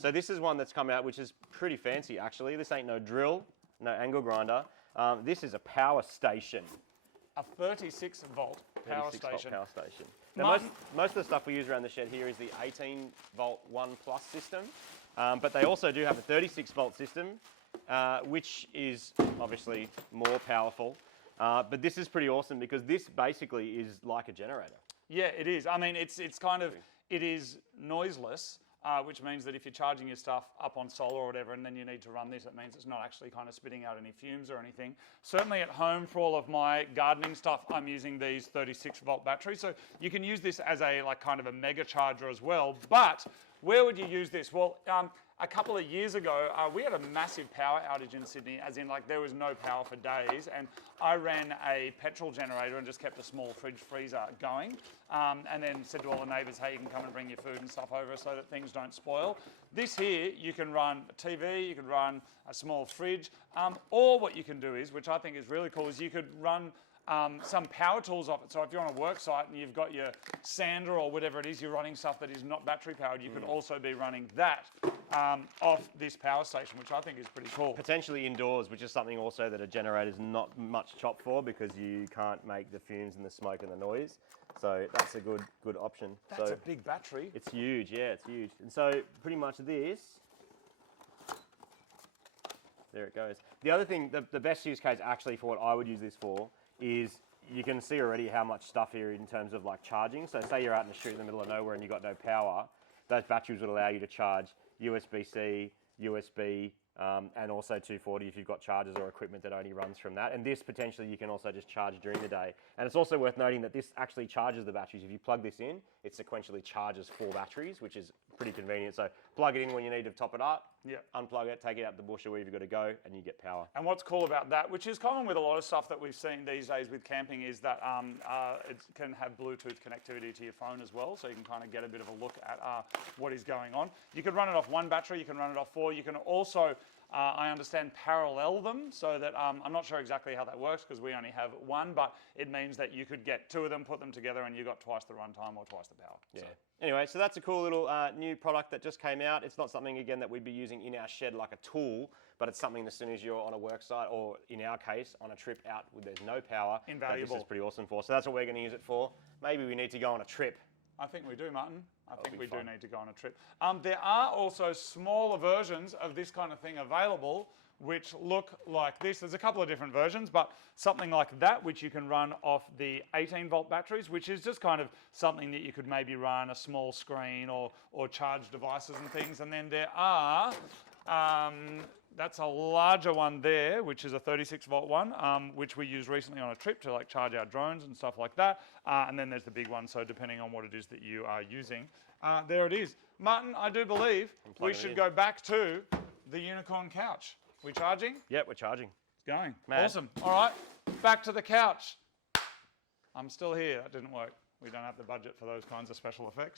So this is one that's come out which is pretty fancy actually. This ain't no drill, no angle grinder. This is a power station. A 36 volt power station. Power station. Now most of the stuff we use around the shed here is the 18 volt 1 plus system, but they also do have a 36 volt system, which is obviously more powerful. But this is pretty awesome because this basically is like a generator. Yeah, it is. I mean, it is noiseless. Which means that if you're charging your stuff up on solar or whatever and then you need to run this, it means it's not actually kind of spitting out any fumes or anything. Certainly at home for all of my gardening stuff, I'm using these 36 volt batteries. So you can use this as a kind of a mega charger as well. But where would you use this? Well, a couple of years ago, we had a massive power outage in Sydney, as in there was no power for days, and I ran a petrol generator and just kept a small fridge freezer going, and then said to all the neighbours, hey, you can come and bring your food and stuff over so that things don't spoil. This here, you can run a TV, you can run a small fridge, or what you can do is, which I think is really cool, is you could run some power tools off it. So if you're on a work site and you've got your sander or whatever it is, you're running stuff that is not battery powered, you could also be running that off this power station, which I think is pretty cool. Potentially indoors, which is something also that a generator is not much chop for because you can't make the fumes and the smoke and the noise. So that's a good option. That's a big battery. It's huge, yeah, it's huge. And so pretty much this, there it goes. The other thing, the best use case actually for what I would use this for is you can see already how much stuff here in terms of charging. So say you're out in the street in the middle of nowhere and you've got no power, those batteries would allow you to charge USB-C, USB, and also 240 if you've got chargers or equipment that only runs from that. And this potentially you can also just charge during the day. And it's also worth noting that this actually charges the batteries. If you plug this in, it sequentially charges 4 batteries, which is pretty convenient. So plug it in when you need to top it up, unplug it, take it out the bush or wherever you've got to go, and you get power. And what's cool about that, which is common with a lot of stuff that we've seen these days with camping, is that it can have Bluetooth connectivity to your phone as well, so you can kind of get a bit of a look at what is going on. You can run it off 1 battery, you can run it off 4, you can also I understand parallel them, so that I'm not sure exactly how that works because we only have 1, but it means that you could get 2 of them, put them together, and you got twice the runtime or twice the power. Yeah. So. Anyway, so that's a cool little new product that just came out. It's not something, again, that we'd be using in our shed like a tool, but it's something as soon as you're on a work site or, in our case, on a trip out where there's no power, invaluable. This is pretty awesome for. So that's what we're going to use it for. Maybe we need to go on a trip. I think we do, Martin. I think we do need to go on a trip. There are also smaller versions of this kind of thing available which look like this. There's a couple of different versions, but something like that, which you can run off the 18 volt batteries, which is just kind of something that you could maybe run a small screen or charge devices and things. And then there are, that's a larger one there, which is a 36 volt one, which we used recently on a trip to charge our drones and stuff like that. And then there's the big one, so depending on what it is that you are using. There it is. Martin, I do believe we should go back to the unicorn couch. We charging? Yep, we're charging. It's going. Mad. Awesome. All right, back to the couch. I'm still here. That didn't work. We don't have the budget for those kinds of special effects.